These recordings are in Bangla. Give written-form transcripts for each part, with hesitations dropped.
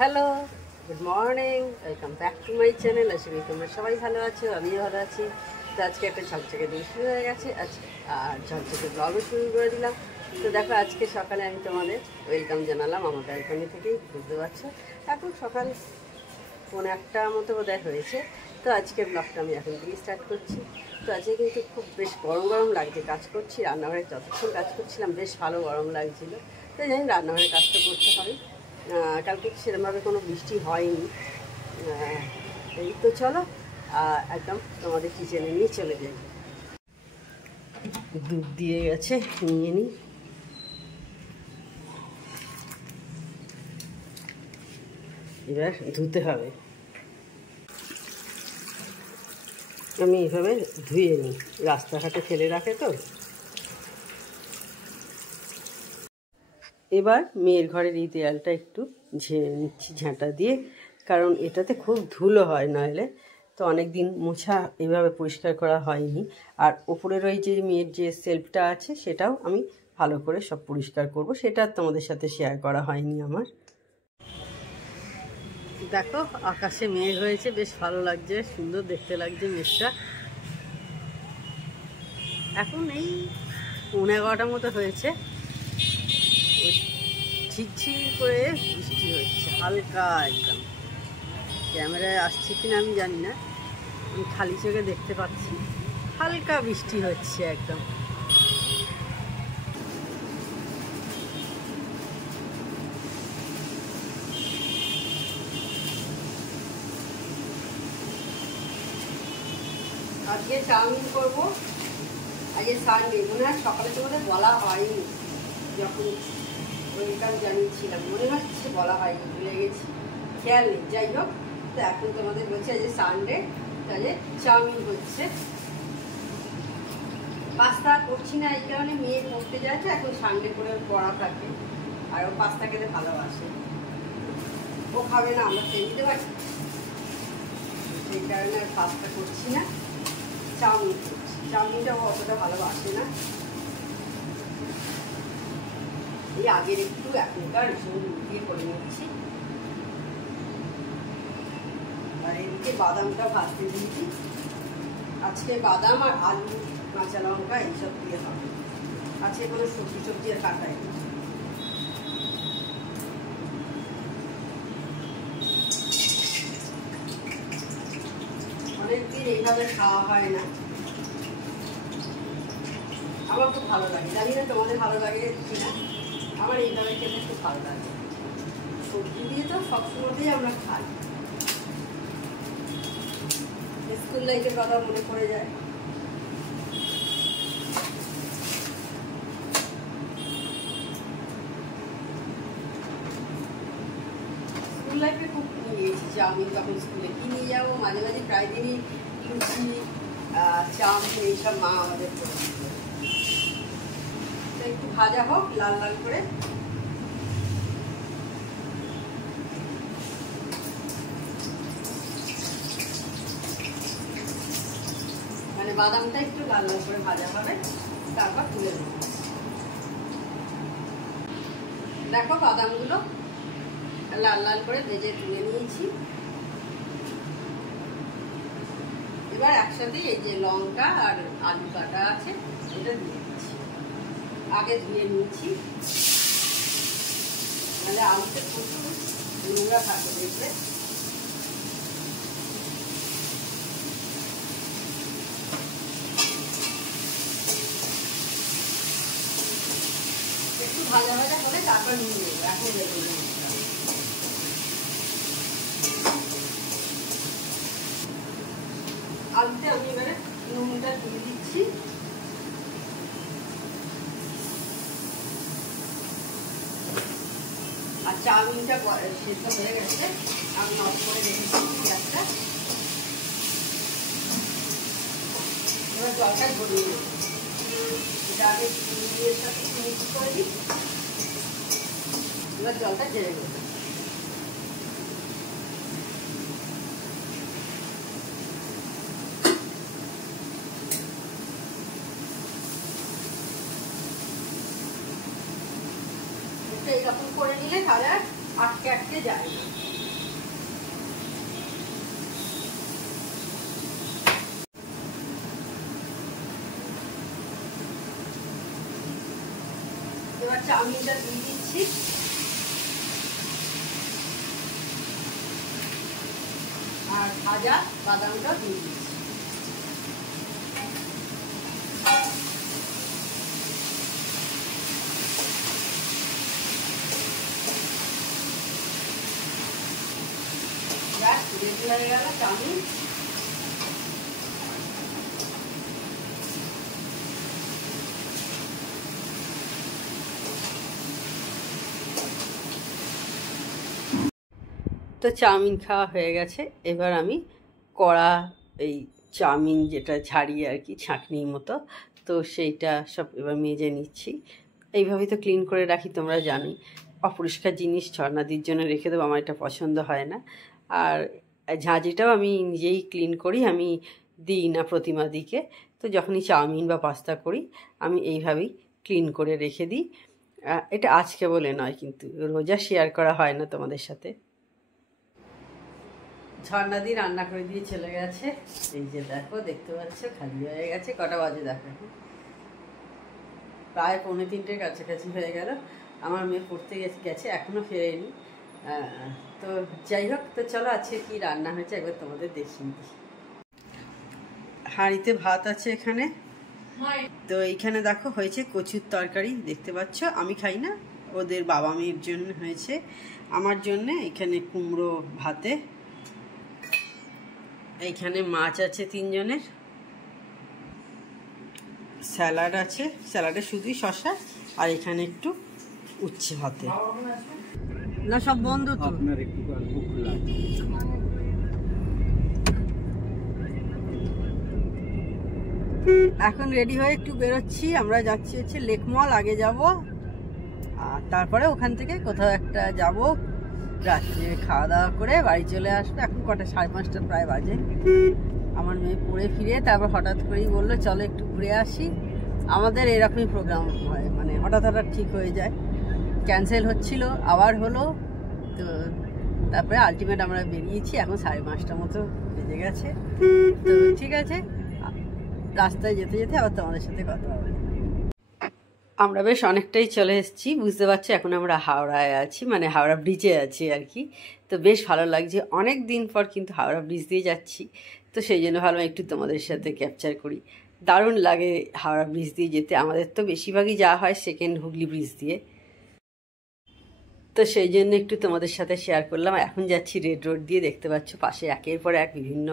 Hello, good morning, welcome back to my channel. আশা করি তোমরা সবাই ভালো আছো, আমিও ভালো আছি। তো আজকে একটা ঝকঝকে দিন শুরু হয়ে গেছে আর ঝকঝকে ব্লগও শুরু করে দিলাম। তো দেখো, আজকে সকালে আমি তোমাদের ওয়েলকাম জানালাম আমার ব্যালকনি থেকেই, বুঝতে পারছো। এখন সকাল 1:30 মতো বোধহয় হয়েছে। তো আজকের ব্লগটা আমি এখন থেকে স্টার্ট করছি। তো আজকে কিন্তু খুব বেশ গরম গরম লাগছে, কাজ করছি রান্নাঘরে। যতক্ষণ কাজ করছিলাম বেশ ভালো গরম লাগছিলো। তো জানি রান্নাঘরে কাজটা করতে হবে। কালকে সেরকমভাবে কোনো বৃষ্টি হয়নি। এই তো চলো একদম তোমাদের কিচেনে নিয়ে চলে যাই। দুধ দিয়ে গেছে, নিয়ে নিই। এবার ধুতে হবে। আমি এইভাবে ধুয়ে নিই, রাস্তাঘাটে ফেলে রাখে তো। এবার মেয়ের ঘরের এই দেয়ালটা একটু ঝেড়ে নিচ্ছি ঝাঁটা দিয়ে, কারণ এটাতে খুব ধুলো হয় নইলে। তো অনেক দিন মোছা এভাবে পরিষ্কার করা হয়নি। আর ওপরের ওই যে মেয়ের যে সেলফটা আছে সেটাও আমি ভালো করে সব পরিষ্কার করব, সেটা তোমাদের সাথে শেয়ার করা হয়নি আমার। দেখো, আকাশে মেঘ হয়েছে, বেশ ভালো লাগছে, সুন্দর দেখতে লাগছে মেঘটা। এখন এই 11:30 মতো হয়েছে। ঝিরঝির করে বৃষ্টি হচ্ছে হালকা একদম। ক্যামেরায় আসছে কিনা আমি জানি না, আমি খালি চোখে দেখতে পাচ্ছি হালকা বৃষ্টি হচ্ছে একদম। আজকে চাউমিন করবো, আজকে সানডে। মনে হয় সকালে তোমাদের বলা হয়নি, যখন ওয়েলকাম জানিয়েছিলাম মনে হচ্ছে বলা হয়নি, ভুলে গেছি, খেয়াল নেই। যাই হোক, তো এখন তোমাদের বলছে আজকে সানডে, তাহলে চাউমিন হচ্ছে। পাস্তা করছি না এই কারণে, মেয়ে পড়তে যাচ্ছে এখন, সানডে করে পড়া থাকে আর ও পাস্তা খেতে ভালোবাসে। ও খাবে না, আমরা খেয়ে দিতে পারি, সেই কারণে আর পাস্তা করছি না, চাউমিন করছি। চাউমিনটা ও অতটা ভালোবাসে না। এই আগের একটু এখনকার দিয়ে করে নিচ্ছি। আর এদিকে বাদামটা ভাজতে দিয়েছি। আজকে বাদাম আর আলু, কাঁচা লঙ্কা এইসব দিয়ে হবে। আজকে কোনো সবজি আর কাটাই না। অনেকদিন এইভাবে খাওয়া হয় না, আমার খুব ভালো লাগে। জানি না তোমাদের ভালো লাগে কিনা, আমার এইভাবে খেতে খুব ভালো লাগে। সবজি দিয়ে তো সবসময়তেই আমরা খাই। স্কুল লাইফের কথা মনে পড়ে যায়। স্কুল লাইফে খুব নিয়ে গেছি চাউমিন, তখন স্কুলে কি নিয়ে যাবো, মাঝে মাঝে প্রায় দিনই লুচি, চাউমিন এইসব মা আমাদের করে। একটু ভাজা হোক লাল লাল করে। মানে বাদামটা একটু লাল লাল করে ভাজা হবে, তারপর তুলে দেবো। দেখো, বাদামগুলো লাল লাল করে ভেজে তুলে নিয়েছি। এবার একসাথে এই যে লঙ্কা আর আলু কাটা আছে এটা দিয়ে দিচ্ছি। আগে ধুয়ে নিয়েছি, নাহলে আলুতে প্রচুর নোংরা থাকে দেখবে। একটু ভাজা ভাজা করে তারপর নিয়ে নেবো, এখন দেবো না। আলুতে আমি এবারে নুনটা দিয়ে দিচ্ছি। আর চাউমিনটা সেদ্ধ হয়ে গেছে, আমি অফ করে রেখেছি গ্যাসটা। এবার জলটা গড়িয়ে নেব। এটা আগে চিনির সাথে মিক্স করে দিই। এবার জলটা ঝেড়ে নেব। এইরকম করে নিলে তাহলে আটকে আটকে যায় না। এবার চাউমিনটা দিয়ে দিচ্ছি। আর ভাজা বাদামটা দিয়ে দিচ্ছি। রেডি হয়ে গেল চাউমিন। তো চাউমিন খাওয়া হয়ে গেছে। এবার আমি কড়া এই চাউমিন যেটা ছাড়িয়ে আর কি ছাঁকনির মতো, তো সেইটা সব এবার মেজে নিচ্ছি। এইভাবেই তো ক্লিন করে রাখি, তোমরা জানোই। অপরিষ্কার জিনিস ঝর্ণাদির জন্য রেখে দেবো, আমার এটা পছন্দ হয় না। আর ঝাঁঝিটাও আমি নিজেই ক্লিন করি, আমি দিই না প্রতিমা দিকে। তো যখনই চাউমিন বা পাস্তা করি আমি এইভাবেই ক্লিন করে রেখে দিই। এটা আজকে বলে নয়, কিন্তু রোজা শেয়ার করা হয় না তোমাদের সাথে। ঝর্ণাদি রান্না করে দিয়ে চলে গেছে। এই যে দেখো, দেখতে পাচ্ছ খালি হয়ে গেছে। কটা বাজে দেখো, প্রায় 2:45 কাছাকাছি হয়ে গেল। আমার মেয়ে পড়তে গেছে, এখনও ফেরেনি। তো যাই হোক, তো চলো আজকে কি রান্না হয়েছে একবার তোমাদের দেখিয়ে দিই। হাঁড়িতে ভাত আছে এখানে। তো এইখানে দেখো হয়েছে কচুর তরকারি, দেখতে পাচ্ছ। আমি খাই না, ওদের বাবা মেয়ের জন্য হয়েছে। আমার জন্যে এখানে কুমড়ো ভাতে। এইখানে মাছ আছে 3 জনের। স্যালাড আছে, স্যালাডে শুধুই শসা। আর এখানে একটু উচ্ছে ভাতে। না সব বন্ধ তো। এখন রেডি হয়ে একটু বেরোচ্ছি। আমরা যাচ্ছি হচ্ছে লেক মল, আগে যাব। আর তারপরে ওখান থেকে কোথাও একটা যাব। রাত্রে খাওয়া দাওয়া করে বাড়ি চলে আসবো। এখন কটা, 5:30 প্রায় বাজে। আমার মেয়ে পড়ে ফিরে তারপর হঠাৎ করেই বললো চলো একটু ঘুরে আসি। আমাদের এরকমই প্রোগ্রাম হয়, মানে হঠাৎ হঠাৎ ঠিক হয়ে যায়। ক্যান্সেল হচ্ছিল, আবার হলো। তো তারপরে আলটিমেট আমরা বেরিয়েছি। এখন 5:30 মতো বেজে গেছে। তো ঠিক আছে, রাস্তায় যেতে যেতে আবার তোমাদের সাথে কথা হবে। আমরা বেশ অনেকটাই চলে এসেছি, বুঝতে পারছি। এখন আমরা হাওড়ায় আছি, মানে হাওড়া ব্রিজে আছি আর কি। তো বেশ ভালো লাগছে, অনেক দিন পর কিন্তু হাওড়া ব্রিজ দিয়ে যাচ্ছি। তো সেই জন্য ভালো একটু তোমাদের সাথে ক্যাপচার করি। দারুণ লাগে হাওড়া ব্রিজ দিয়ে যেতে। আমাদের তো বেশিরভাগই যাওয়া হয় সেকেন্ড হুগলি ব্রিজ দিয়ে। তো সেই জন্য একটু তোমাদের সাথে শেয়ার করলাম। এখন যাচ্ছি রেড রোড দিয়ে, দেখতে পাচ্ছ পাশে একের পর এক বিভিন্ন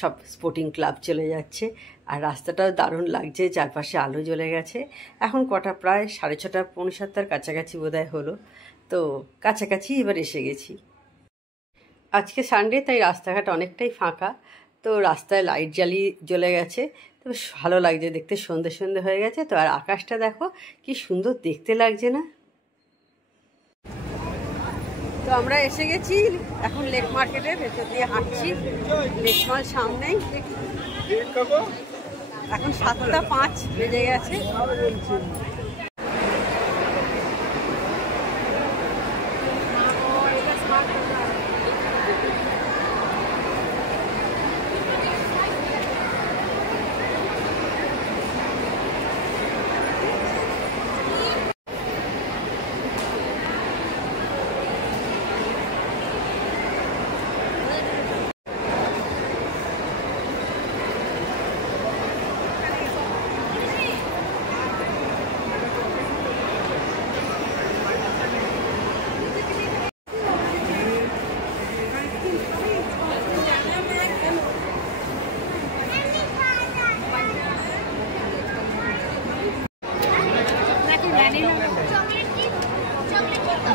সব স্পোর্টিং ক্লাব চলে যাচ্ছে। আর রাস্তাটাও দারুণ লাগছে, চারপাশে আলো জ্বলে গেছে। এখন কটা, প্রায় 6:30 পৌনে 7টার কাছাকাছি বোধহয় হলো। তো কাছাকাছি এবার এসে গেছি। আজকে সানডে, তাই রাস্তাঘাট অনেকটাই ফাঁকা। তো রাস্তায় লাইট জ্বালিয়ে জ্বলে গেছে। তো বেশ ভালো লাগছে দেখতে, সন্ধে সন্ধে হয়ে গেছে তো। আর আকাশটা দেখো কি সুন্দর দেখতে লাগছে না? তো আমরা এসে গেছি এখন লেক মার্কেটের ভেতর দিয়ে হাঁটছি। লেক মল সামনেই। এখন 7:05 বেজে গেছে।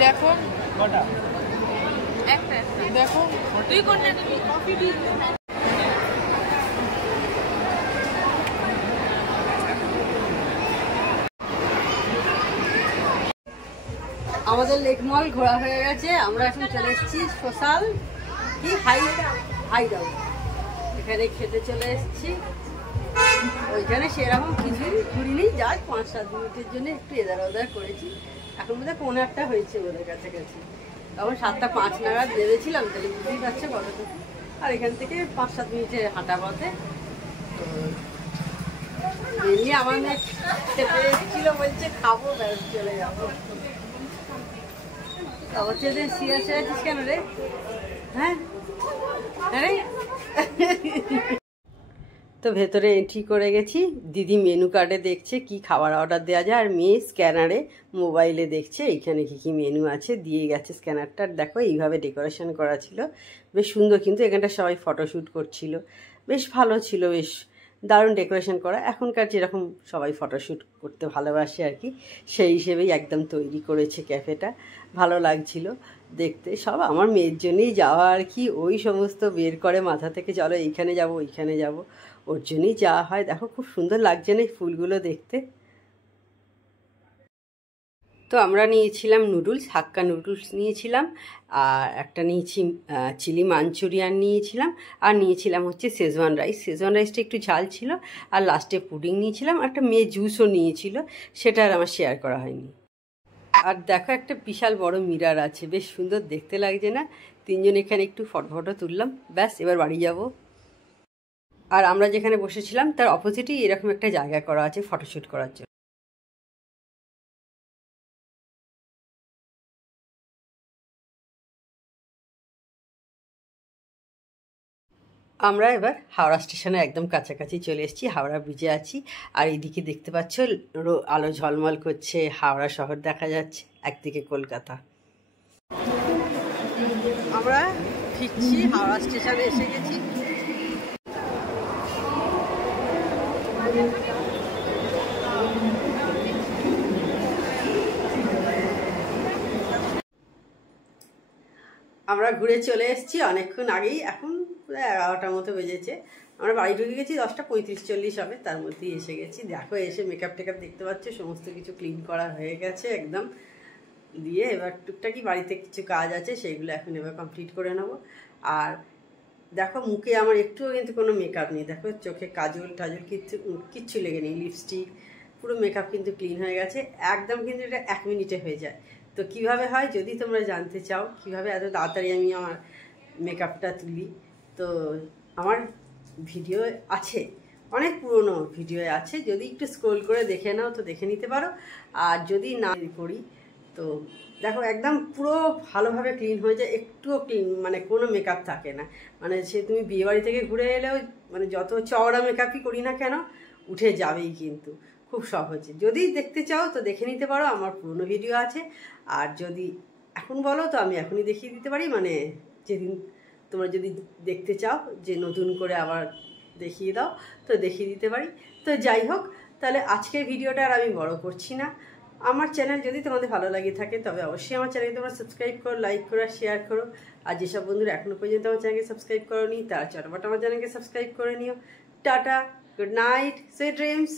দেখো দেখো তুই কোনটা নিবি? কফি দি। আমাদের লেক মল ঘোরা হয়ে গেছে। আমরা এখন চলে এসেছি সোশ্যাল কি হাইডাউট। এখানে খেতে চলে এসেছি। ওইখানে সেরকম কিছুই ঘুরিনি, যা 5-7 মিনিটের জন্য একটু এদার ওদার করেছি। এখন বোধহয় 1:15 হয়েছে ওদের কাছাকাছি। তখন 7:05 নাগাদ বেরিয়েছিলাম, তাহলে বুঝতেই পারছে কত। আর এখান থেকে 5-7 মিনিটের হাঁটা পথে। তো বেরিয়ে আমার মেয়ে খেতে এসেছিল, বলছে খাবো, ব্যাস চলে যাবো। অবশ্যই সিরিয়াস হয়ে আছিস কেন রে? হ্যাঁ আরে তো ভেতরে এন্ট্রি করে গেছি। দিদি মেনু কার্ডে দেখছে কি খাবার অর্ডার দেওয়া যায়, আর মেয়ে স্ক্যানারে মোবাইলে দেখছে এইখানে কি কি মেনু আছে, দিয়ে গেছে স্ক্যানারটা। দেখো এইভাবে ডেকোরেশন করা ছিল, বেশ সুন্দর। কিন্তু এখানটা সবাই ফটোশ্যুট করছিল, বেশ ভালো ছিল, বেশ দারুণ ডেকোরেশন করা। এখনকার যেরকম সবাই ফটোশ্যুট করতে ভালোবাসে আর কি, সেই হিসেবেই একদম তৈরি করেছে ক্যাফেটা। ভালো লাগছিল দেখতে। সব আমার মেয়ের জন্যই যাওয়া আর কি, ওই সমস্ত বের করে মাথা থেকে, চলো এইখানে যাব ওইখানে যাব, ওর জন্যই যাওয়া হয়। দেখো খুব সুন্দর লাগছে না এই ফুলগুলো দেখতে। তো আমরা নিয়েছিলাম নুডলস, হাক্কা নুডলস নিয়েছিলাম, আর একটা নিয়েছি চিলি মাঞ্চুরিয়ান নিয়েছিলাম, আর নিয়েছিলাম হচ্ছে শেজওয়ান রাইস। শেজওয়ান রাইসটা একটু ঝাল ছিল, আর লাস্টে পুডিং নিয়েছিলাম, একটা মেয়ে জুসও নিয়েছিল, সেটা আর আমার শেয়ার করা হয়নি। আর দেখো একটা বিশাল বড় মিরার আছে, বেশ সুন্দর দেখতে লাগছে না? তিনজন এখানে একটু ফটো তুললাম, ব্যাস এবার বাড়ি যাব। আর আমরা যেখানে বসেছিলাম তার অপোজিটেই এরকম একটা জায়গা করা আছে ফটোশ্যুট করার জন্য। আমরা এবার হাওড়া স্টেশনে একদম কাছাকাছি চলে এসেছি, হাওড়া ব্রিজে আছি। আর এইদিকে দেখতে পাচ্ছ আলো ঝলমল করছে, হাওড়া শহর দেখা যাচ্ছে, একদিকে কলকাতা। আমরা ফিরছি, হাওড়া স্টেশনে এসে গেছি। আমরা ঘুরে চলে এসেছি অনেকক্ষণ আগেই, এখন প্রায় 11টার মতো বেজেছে। আমরা বাড়ি ঢুকে গেছি 10:35-40 হবে, তার মধ্যেই এসে গেছি। দেখো এসে মেকআপ টেকআপ দেখতে পাচ্ছ, সমস্ত কিছু ক্লিন করা হয়ে গেছে একদম। দিয়ে এবার টুকটাকি বাড়িতে কিছু কাজ আছে, সেইগুলো এখন এবার কমপ্লিট করে নেবো। আর দেখো মুখে আমার একটুও কিন্তু কোনো মেকআপ নেই, দেখো চোখে কাজল টাজল কিচ্ছু লেগে নেই, লিপস্টিক, পুরো মেকআপ কিন্তু ক্লিন হয়ে গেছে একদম। কিন্তু এটা 1 মিনিটে হয়ে যায়। তো কিভাবে হয় যদি তোমরা জানতে চাও কিভাবে এত তাড়াতাড়ি আমি আমার মেকআপটা তুলি, তো আমার ভিডিও আছে, অনেক পুরনো ভিডিও আছে, যদি একটু স্ক্রোল করে দেখে নাও তো দেখে নিতে পারো। আর যদি না করি তো দেখো একদম পুরো ভালোভাবে ক্লিন হয়ে যায়, একটুও ক্লিন মানে কোনো মেকআপ থাকে না। মানে সে তুমি বিয়েবাড়ি থেকে ঘুরে এলেও মানে যত চওড়া মেকআপই করি না কেন উঠে যাবেই কিন্তু, খুব সহজে। যদি দেখতে চাও তো দেখে নিতে পারো, আমার পুরনো ভিডিও আছে। আর যদি এখন বলো তো আমি এখনই দেখিয়ে দিতে পারি, মানে যেদিন তোমরা যদি দেখতে চাও যে নতুন করে আবার দেখিয়ে দাও তো দেখিয়ে দিতে পারি। তো যাই হোক, তাহলে আজকের ভিডিওটা আর আমি বড় করছি না। আমার চ্যানেল যদি তোমাদের ভালো লাগে থাকে তবে অবশ্যই আমার চ্যানেলকে তোমরা সাবস্ক্রাইব করো, লাইক করো, শেয়ার করো। আর যেসব বন্ধুরা এখনও পর্যন্ত আমার চ্যানেলকে সাবস্ক্রাইব করোনি তারা চটপট আমার চ্যানেলকে সাবস্ক্রাইব করে নিও। Tata, good night, sweet dreams.